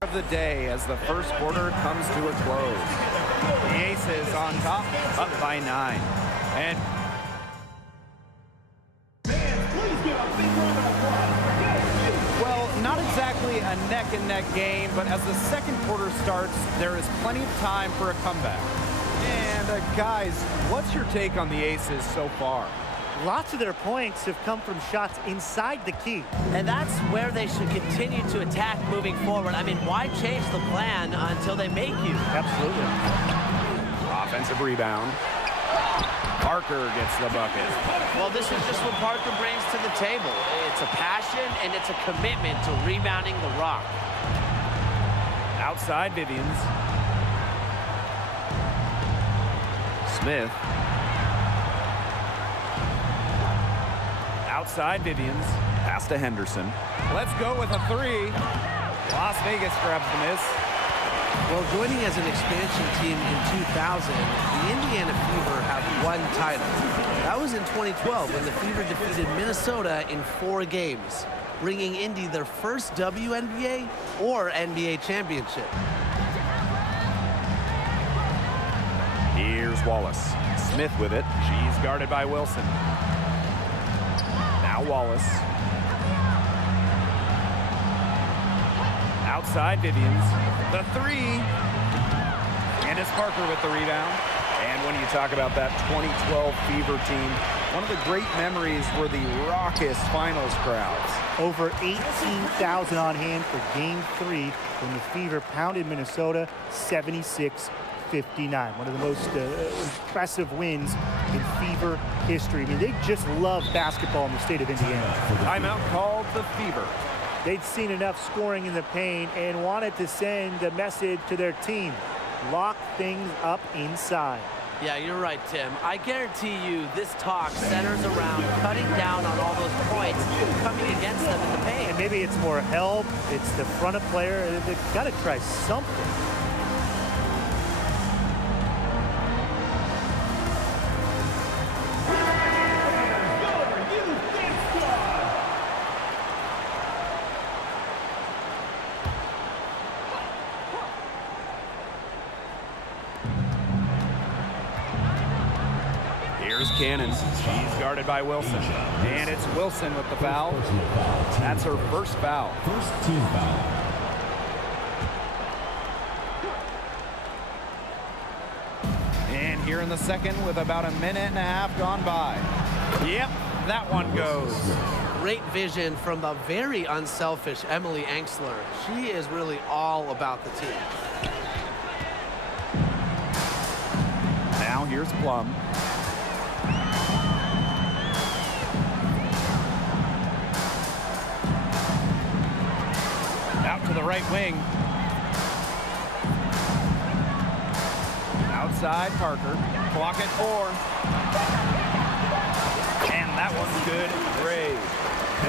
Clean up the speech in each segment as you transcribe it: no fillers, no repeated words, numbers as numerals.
Of the day as the first quarter comes to a close. The Aces on top, up by 9. And well, not exactly a neck-and-neck game, but as the second quarter starts, there is plenty of time for a comeback. And guys, what's your take on the Aces so far? Lots of their points have come from shots inside the key. And that's where they should continue to attack moving forward. I mean, why change the plan until they make you? Absolutely. Offensive rebound. Parker gets the bucket. Well, this is just what Parker brings to the table. It's a passion and it's a commitment to rebounding the rock. Outside Vivians. Smith. Outside Vivians. Pass to Henderson. Let's go with a 3. Las Vegas grabs the miss. Well, joining as an expansion team in 2000, the Indiana Fever have one title. That was in 2012 when the Fever defeated Minnesota in 4 games, bringing Indy their first WNBA or NBA championship. Here's Wallace. Smith with it. She's guarded by Wilson. Now Wallace. Outside Vivians. The 3. And it's Parker with the rebound. And when you talk about that 2012 Fever team, one of the great memories were the raucous finals crowds. Over 18,000 on hand for Game 3 when the Fever pounded Minnesota 76-59. One of the most impressive wins in Fever history. I mean, they just love basketball in the state of Indiana. Timeout called the Fever. They'd seen enough scoring in the paint and wanted to send a message to their team. Lock things up inside. Yeah, you're right, Tim. I guarantee you this talk centers around cutting down on all those points coming against them in the paint. And maybe it's more help. It's the front of player. They've got to try something. Here's Cannon. She's guarded by Wilson. And it's Wilson with the foul. That's her first foul. First team foul. And here in the second with about a minute and a half gone by. Yep, that one goes. Great vision from the very unselfish Emily Angsler. She is really all about the team. Now here's Plum. Out to the right wing. Outside Parker. Clock at 4. And that one's good. Gray.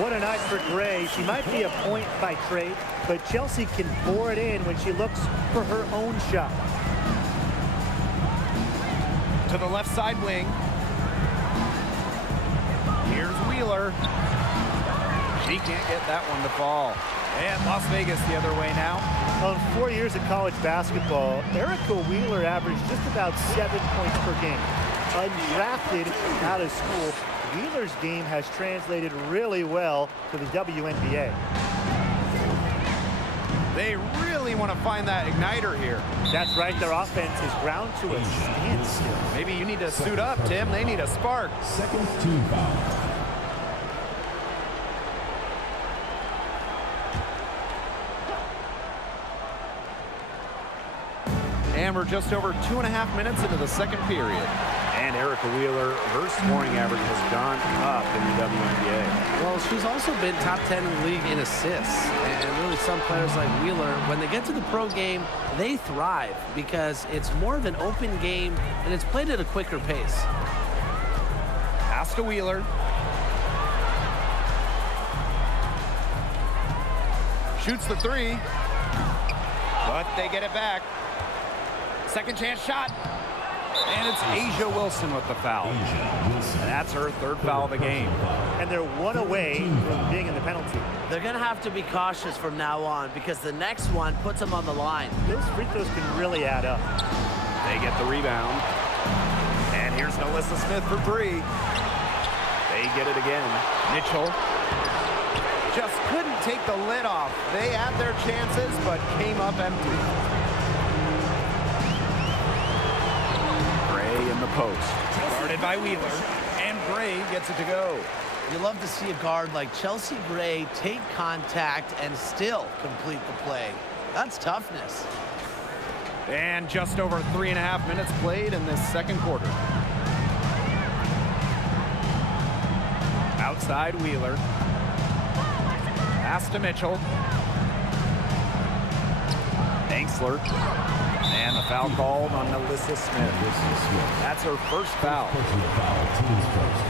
What a night for Gray. She might be a point by trade, but Chelsea can pour it in when she looks for her own shot. To the left side wing. Here's Wheeler. She can't get that one to fall. And Las Vegas the other way now. In 4 years of college basketball, Erica Wheeler averaged just about 7 points per game. Undrafted out of school, Wheeler's game has translated really well to the WNBA. They really want to find that igniter here. That's right, their offense is ground to a standstill. Maybe you need to suit up, Tim. They need a spark. Second team foul. And we're just over 2.5 minutes into the second period. And Erica Wheeler, her scoring average has gone up in the WNBA. Well, she's also been top 10 in the league in assists. And really some players like Wheeler, when they get to the pro game, they thrive because it's more of an open game and it's played at a quicker pace. Pass to Wheeler. Shoots the 3. But they get it back. Second chance shot. And it's Asia Wilson with the foul. Asia Wilson. That's her third foul of the game. And they're one away from being in the penalty. They're going to have to be cautious from now on because the next one puts them on the line. Those free throws can really add up. They get the rebound. And here's Alyssa Smith for three. They get it again. Mitchell just couldn't take the lid off. They had their chances, but came up empty. Gray in the post. Guarded by Wheeler. And Gray gets it to go. You love to see a guard like Chelsea Gray take contact and still complete the play. That's toughness. And just over 3.5 minutes played in this second quarter. Outside Wheeler. Pass to Mitchell. Ainksler. And the foul called on Alyssa Smith. That's her first foul. Personal foul. Teams first.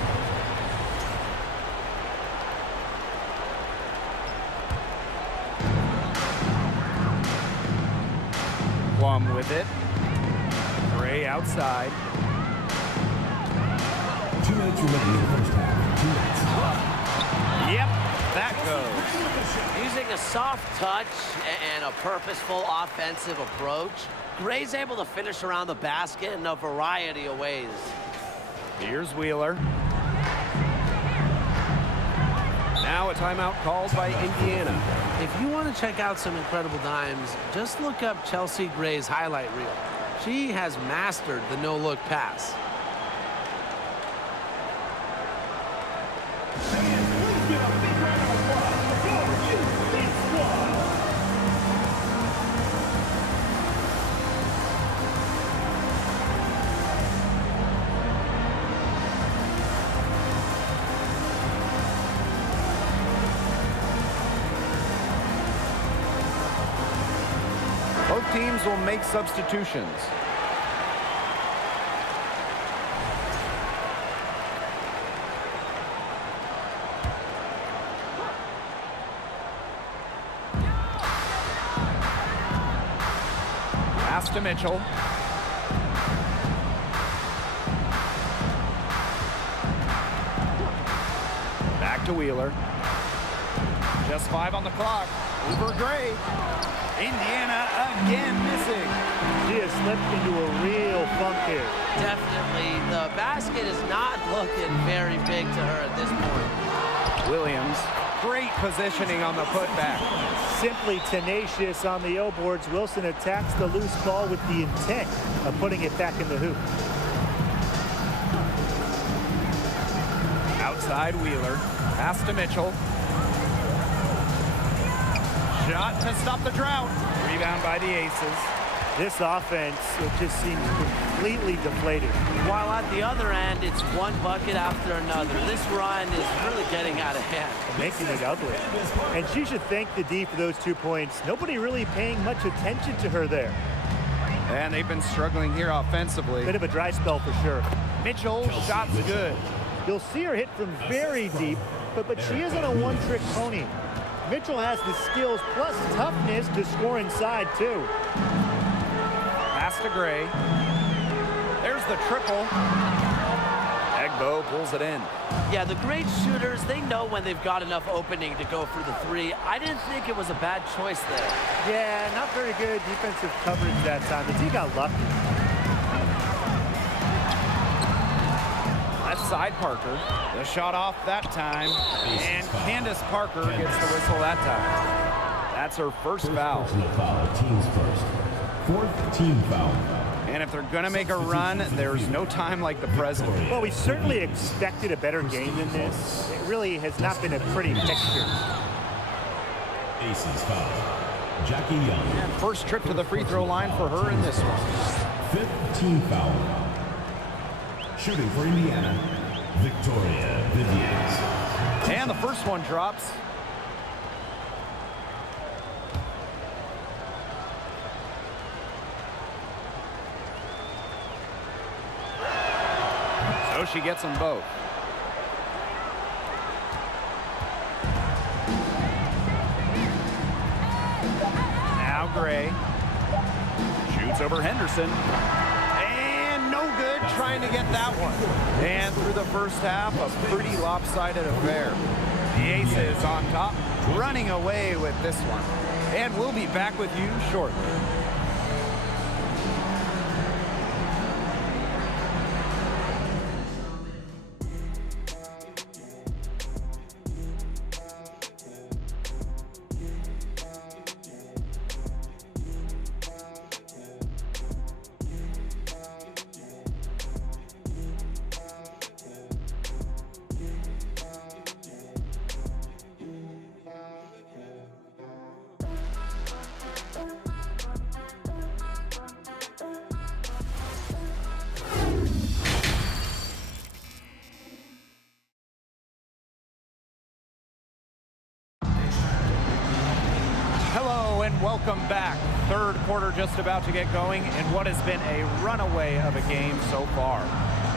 Plum with it. Gray outside. 2 minutes remaining in the first half. 2 minutes. Yep, that goes. Using a soft touch and a purposeful offensive approach, Gray's able to finish around the basket in a variety of ways. Here's Wheeler. Now a timeout called by Indiana. If you want to check out some incredible dimes, just look up Chelsea Gray's highlight reel. She has mastered the no-look pass. Both teams will make substitutions. Pass to Mitchell. Back to Wheeler. Just 5 on the clock. Over Gray. Indiana again missing. She has slipped into a real funk here. Definitely, the basket is not looking very big to her at this point. Williams, great positioning on the putback. Simply tenacious on the O boards. Wilson attacks the loose ball with the intent of putting it back in the hoop. Outside Wheeler, pass to Mitchell. Shot to stop the drought. Rebound by the Aces. This offense, it just seems completely deflated. While at the other end, it's one bucket after another. This run is really getting out of hand. Making it ugly. And she should thank the D for those 2 points. Nobody really paying much attention to her there. And they've been struggling here offensively. Bit of a dry spell for sure. Mitchell, shot's good. You'll see her hit from very deep, but she isn't a one-trick pony. Mitchell has the skills plus toughness to score inside, too. Pass to Gray. There's the triple. Egbo pulls it in. Yeah, the great shooters, they know when they've got enough opening to go for the three. I didn't think it was a bad choice there. Yeah, not very good defensive coverage that time. The D got lucky. Left side Parker. The shot off that time. And Candace Parker gets the whistle that time. That's her first foul. Personal foul. Teams first. 4th team foul. And if they're going to make a run, there's no time like the present. Well, we certainly expected a better game than this. It really has not been a pretty picture. Aces foul. Jackie Young. And first trip to the free throw line for her in this one. 5th team foul. Shooting for Indiana, Victoria Vivians. And the first one drops. So she gets them both. Now Gray shoots over Henderson. And no good trying to get that one. And through the first half, a pretty lopsided affair. The Aces on top, running away with this one. And we'll be back with you shortly. Hello and welcome back. Third quarter just about to get going in what has been a runaway of a game so far.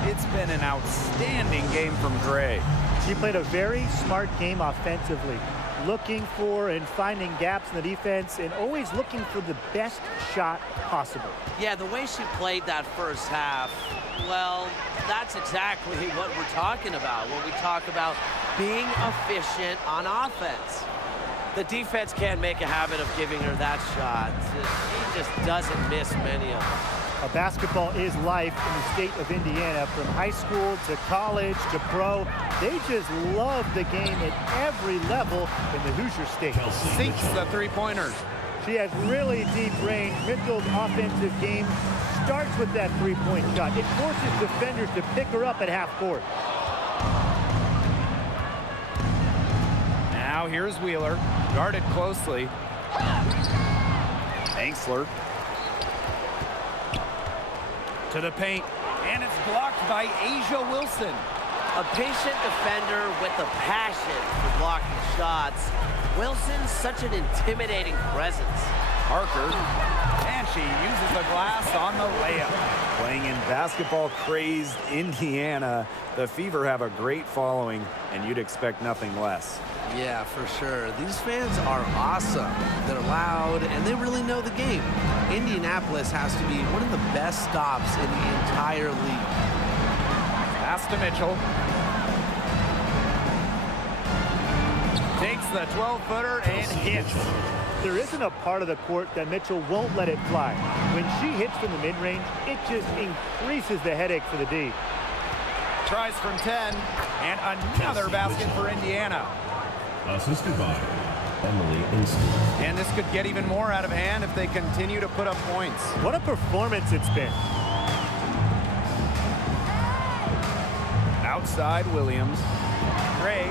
It's been an outstanding game from Dre. She played a very smart game offensively, looking for and finding gaps in the defense and always looking for the best shot possible. Yeah, the way she played that first half, well, that's exactly what we're talking about when we talk about being efficient on offense. The defense can't make a habit of giving her that shot. She just doesn't miss many of them. Basketball is life in the state of Indiana, from high school to college to pro. They just love the game at every level in the Hoosier State. Sinks the three-pointers. She has really deep range. Mitchell's offensive game starts with that three-point shot. It forces defenders to pick her up at half court. Now here's Wheeler, guarded closely. Angsler to the paint, and it's blocked by Asia Wilson. A patient defender with a passion for blocking shots. Wilson's such an intimidating presence. Parker, and she uses the glass on the layup. Playing in basketball-crazed Indiana, the Fever have a great following, and you'd expect nothing less. Yeah, for sure. These fans are awesome. They're loud, and they really know the game. Indianapolis has to be one of the best stops in the entire league. Pass to Mitchell. Takes the 12-footer and hits. There isn't a part of the court that Mitchell won't let it fly. When she hits from the mid-range, it just increases the headache for the D. Tries from 10, and another basket for Indiana. Assisted by Emily Ainsley. And this could get even more out of hand if they continue to put up points. What a performance it's been. Outside Williams. Gray.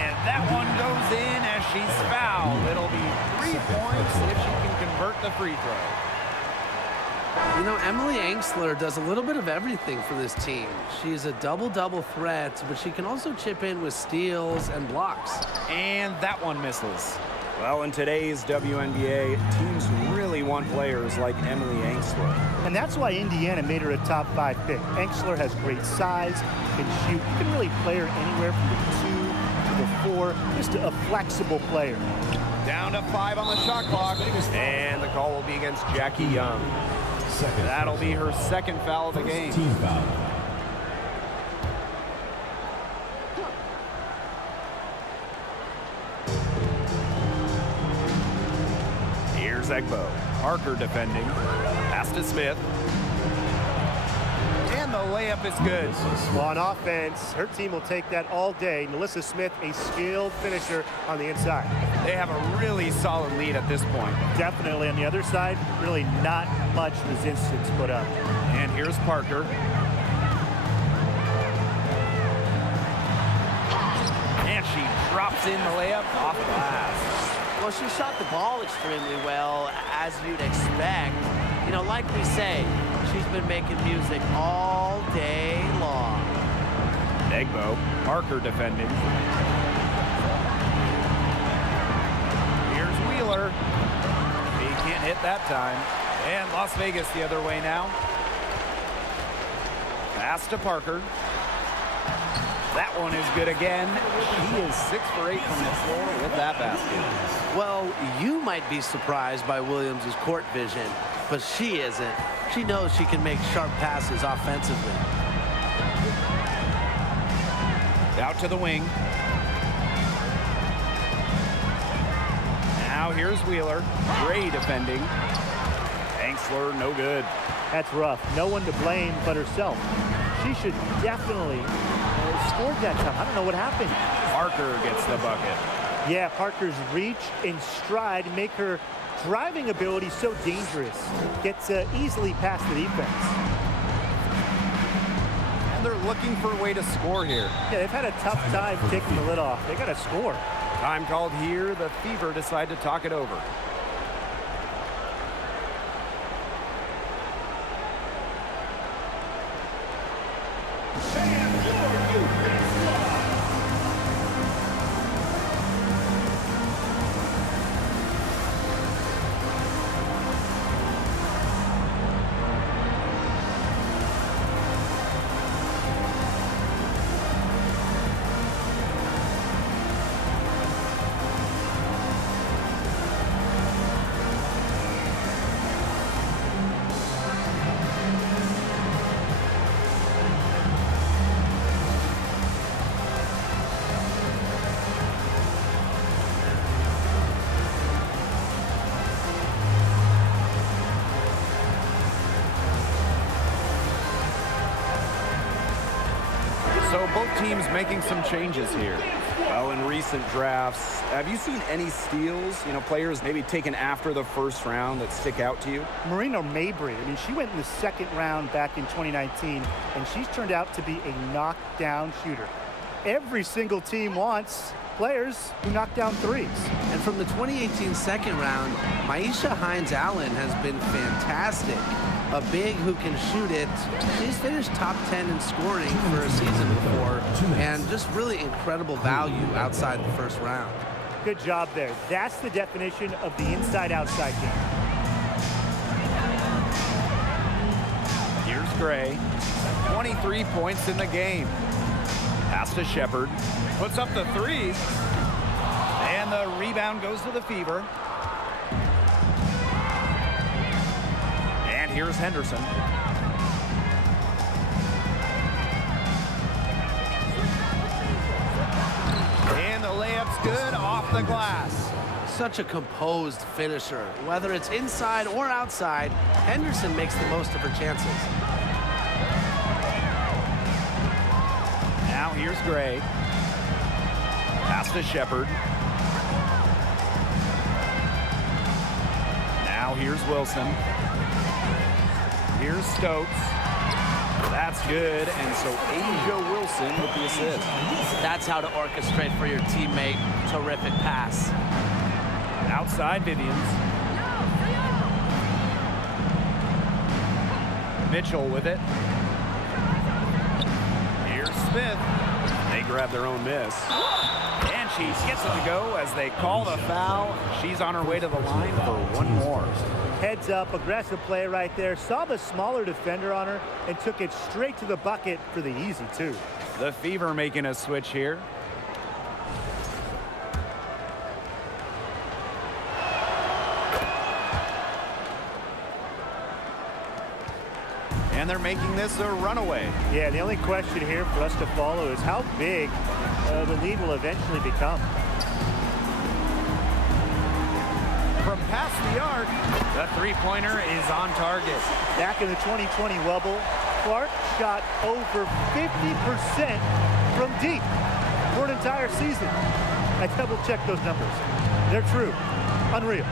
And that one goes in as she's fouled. It'll be 3 points if she can convert the free throw. You know, Emily Angsler does a little bit of everything for this team. She's a double-double threat, but she can also chip in with steals and blocks. And that one misses. Well, in today's WNBA, teams really want players like Emily Angsler. And that's why Indiana made her a top 5 pick. Angsler has great size, can shoot. You can really play her anywhere from the 2 to the 4, just a flexible player. Down to 5 on the shot clock. And the call will be against Jackie Young. That'll be her second foul of the game. Team foul. Here's Egbo. Parker defending. Pass to Smith. And the layup is good. Well, on offense, her team will take that all day. Melissa Smith, a skilled finisher on the inside. They have a really solid lead at this point. Definitely on the other side, really not much resistance put up. And here's Parker. And she drops in the layup off glass. Well, she shot the ball extremely well, as you'd expect. You know, like we say, she's been making music all day long. Egbo, Parker defending. Here's Wheeler. He can't hit that time. And Las Vegas the other way now. Pass to Parker. That one is good again. He is 6 for 8 from the floor with that basket. Well, you might be surprised by Williams' court vision, but she isn't. She knows she can make sharp passes offensively. Out to the wing. Now here's Wheeler. Gray defending. Angsler, no good. That's rough. No one to blame but herself. She should definitely scored that time. I don't know what happened. Parker gets the bucket. Yeah, Parker's reach and stride make her driving ability so dangerous. Gets easily past the defense. And they're looking for a way to score here. Yeah, they've had a tough time taking the lid off. They got to score. Time called here. The Fever decide to talk it over. So both teams making some changes here. Well, in recent drafts, have you seen any steals? You know, players maybe taken after the first round that stick out to you? Marina Mabry, I mean, she went in the second round back in 2019, and she's turned out to be a knockdown shooter. Every single team wants players who knock down threes. And from the 2018 second round, Maisha Hines-Allen has been fantastic. A big who can shoot it. She's finished top 10 in scoring for a season before, and just really incredible value outside the first round. Good job there. That's the definition of the inside-outside game. Here's Gray. 23 points in the game. Pass to Shepard. Puts up the three. And the rebound goes to the Fever. And here's Henderson. And the layup's good off the glass. Such a composed finisher. Whether it's inside or outside, Henderson makes the most of her chances. Now here's Gray. Pass to Shepard. Now here's Wilson. Here's Stokes. That's good, and so Asia Wilson with the assist. That's how to orchestrate for your teammate. Terrific pass. Outside Vivians. Mitchell with it. Here's Smith. They grab their own miss. And she gets it to go as they call the foul. She's on her way to the line for one more. Heads up, aggressive play right there. Saw the smaller defender on her and took it straight to the bucket for the easy two. The Fever making a switch here. And they're making this a runaway. Yeah, the only question here for us to follow is how big the lead will eventually become. From past the arc, the three-pointer is on target. Back in the 2020 Wubble, Clark shot over 50% from deep for an entire season. I double-checked those numbers. They're true. Unreal.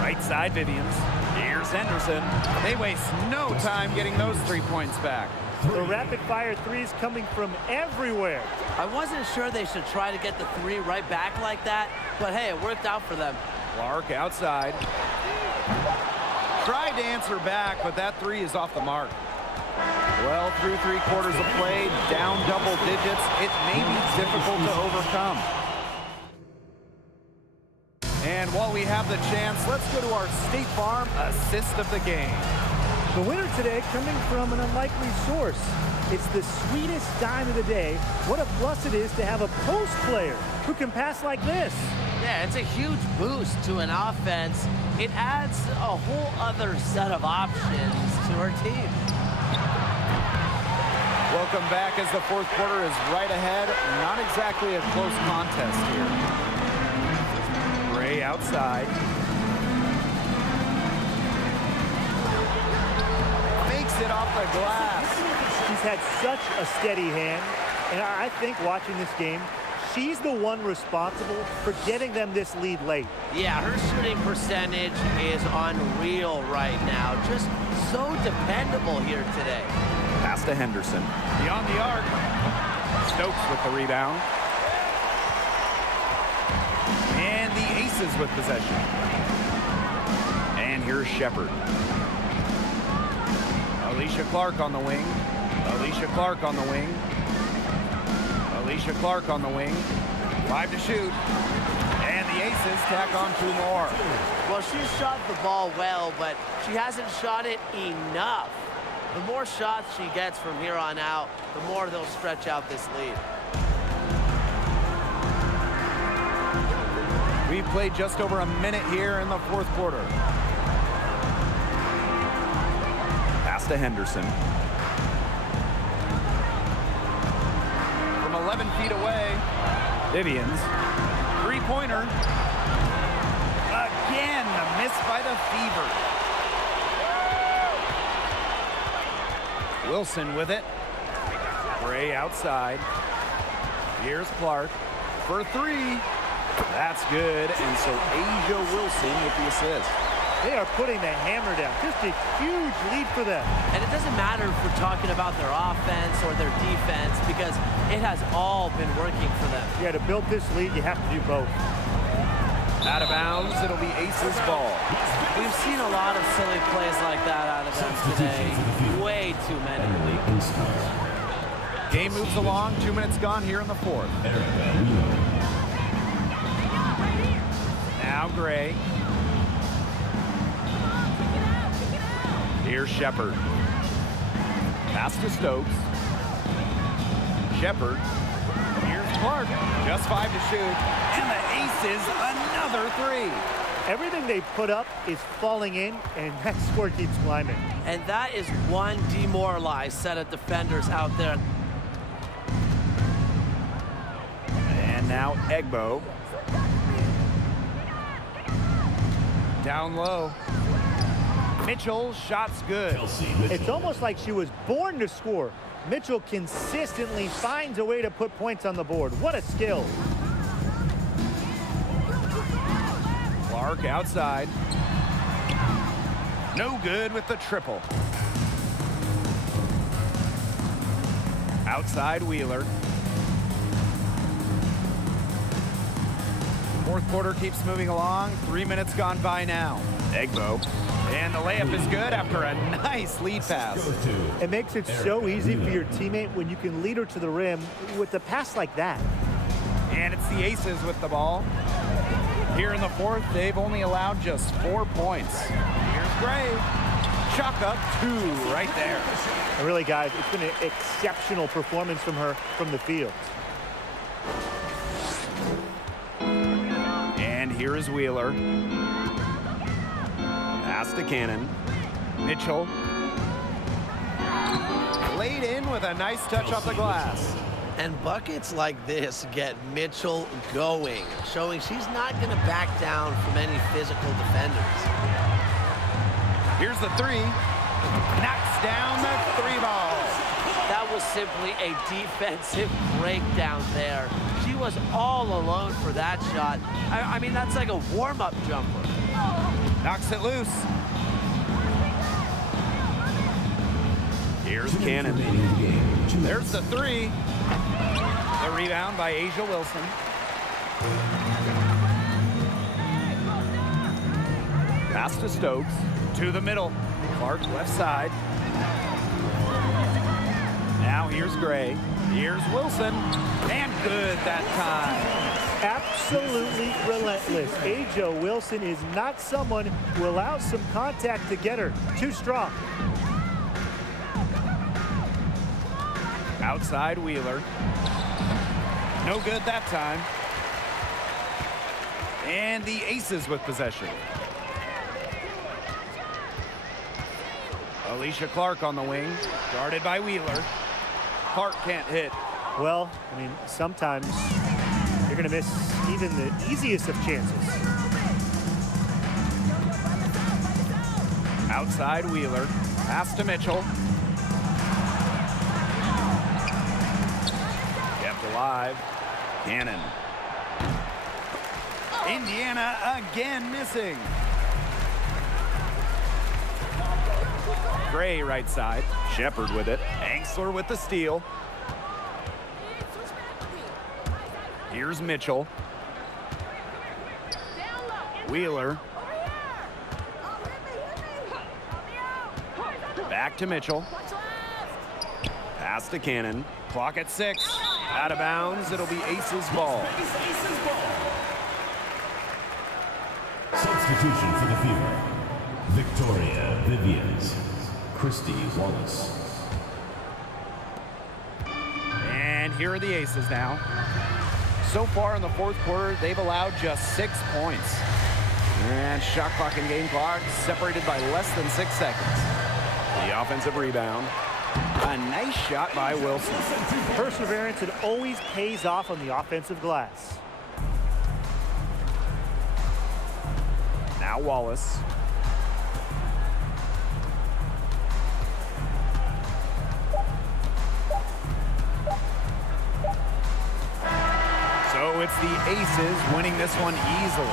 Right side, Vivians. Here's Henderson. They waste no time getting those 3 points back. The rapid-fire threes coming from everywhere. I wasn't sure they should try to get the three right back like that, but hey, it worked out for them. Clark outside. Tried to answer back, but that three is off the mark. Well, through 3/4 of play, down double digits, it may be difficult to overcome. And while we have the chance, let's go to our State Farm assist of the game. The winner today coming from an unlikely source. It's the sweetest dime of the day. What a plus it is to have a post player who can pass like this. Yeah, it's a huge boost to an offense. It adds a whole other set of options to our team. Welcome back as the fourth quarter is right ahead. Not exactly a close contest here. Gray outside. Makes it off the glass. She's had such a steady hand, and I think watching this game, she's the one responsible for getting them this lead late. Yeah, her shooting percentage is unreal right now. Just so dependable here today. Pass to Henderson. Beyond the arc. Stokes with the rebound. And the Aces with possession. And here's Shepard. Alicia Clark on the wing. Alicia Clark on the wing. Alicia Clark on the wing. 5 to shoot. And the Aces tack on 2 more. Well, she's shot the ball well, but she hasn't shot it enough. The more shots she gets from here on out, the more they'll stretch out this lead. We've played just over a minute here in the fourth quarter. Pass to Henderson. From 11 feet away, Vivians. Three-pointer. Again, a miss by the Fever. Wilson with it. Gray outside. Here's Clark for 3. That's good. And so Asia Wilson with the assist. They are putting the hammer down. Just a huge lead for them. And it doesn't matter if we're talking about their offense or their defense, because it has all been working for them. Yeah, to build this lead, you have to do both. Out of bounds, it'll be Aces ball. We've seen a lot of silly plays like that out of them today. Way too many. Game moves along. 2 minutes gone here in the fourth. Now Gray. Here's Shepard. Pass to Stokes. Shepard. Here's Clark. Just 5 to shoot. And the Aces, another 3. Everything they put up is falling in, and that score keeps climbing. And that is one demoralized set of defenders out there. And now Egbo. Down low. Mitchell, shot's good. It's almost like she was born to score. Mitchell consistently finds a way to put points on the board. What a skill. Clark outside. No good with the triple. Outside Wheeler. Fourth quarter keeps moving along. 3 minutes gone by now. Egbo. And the layup is good after a nice lead pass. It makes it so easy for your teammate when you can lead her to the rim with a pass like that. And it's the Aces with the ball. Here in the fourth, they've only allowed just 4 points. Here's Gray. Chalk up 2 right there. And really, guys, it's been an exceptional performance from her from the field. And here is Wheeler. Pass to Cannon. Mitchell. Laid in with a nice touch off the glass. And buckets like this get Mitchell going, showing she's not going to back down from any physical defenders. Here's the 3. Knocks down the 3 ball. That was simply a defensive breakdown there. She was all alone for that shot. I mean, that's like a warm-up jumper. Knocks it loose. Here's Cannon. There's the 3. The rebound by Asia Wilson. Pass to Stokes. To the middle. Clark left side. Now here's Gray. Here's Wilson. And good that time. Absolutely relentless. Asia Wilson is not someone who allows some contact to get her. Too strong. Outside Wheeler. No good that time. And the Aces with possession. Alicia Clark on the wing, guarded by Wheeler. Clark can't hit. Well, I mean, sometimes you're going to miss even the easiest of chances. Outside Wheeler, pass to Mitchell. Kept alive. Cannon. Indiana again missing. Gray right side. Shepard with it. Angsler with the steal. Here's Mitchell. Wheeler. Back to Mitchell. Pass to Cannon. Clock at 6. Out of bounds. It'll be Aces ball. Substitution for the Fever. Victoria Vivians. Christy Wallace. And here are the Aces now. So far in the fourth quarter, they've allowed just 6 points. And shot clock and game clock separated by less than 6 seconds. The offensive rebound. A nice shot by Wilson. Perseverance, it always pays off on the offensive glass. Now Wallace. So it's the Aces winning this one easily.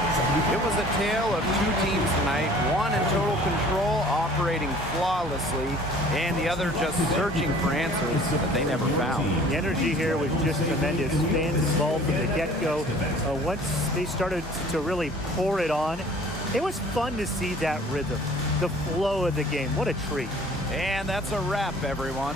It was a tale of 2 teams tonight, one in total control, operating flawlessly, and the other just searching for answers that they never found. The energy here was just tremendous. Fans involved from the get-go. Once they started to really pour it on, it was fun to see that rhythm, the flow of the game. What a treat. And that's a wrap, everyone.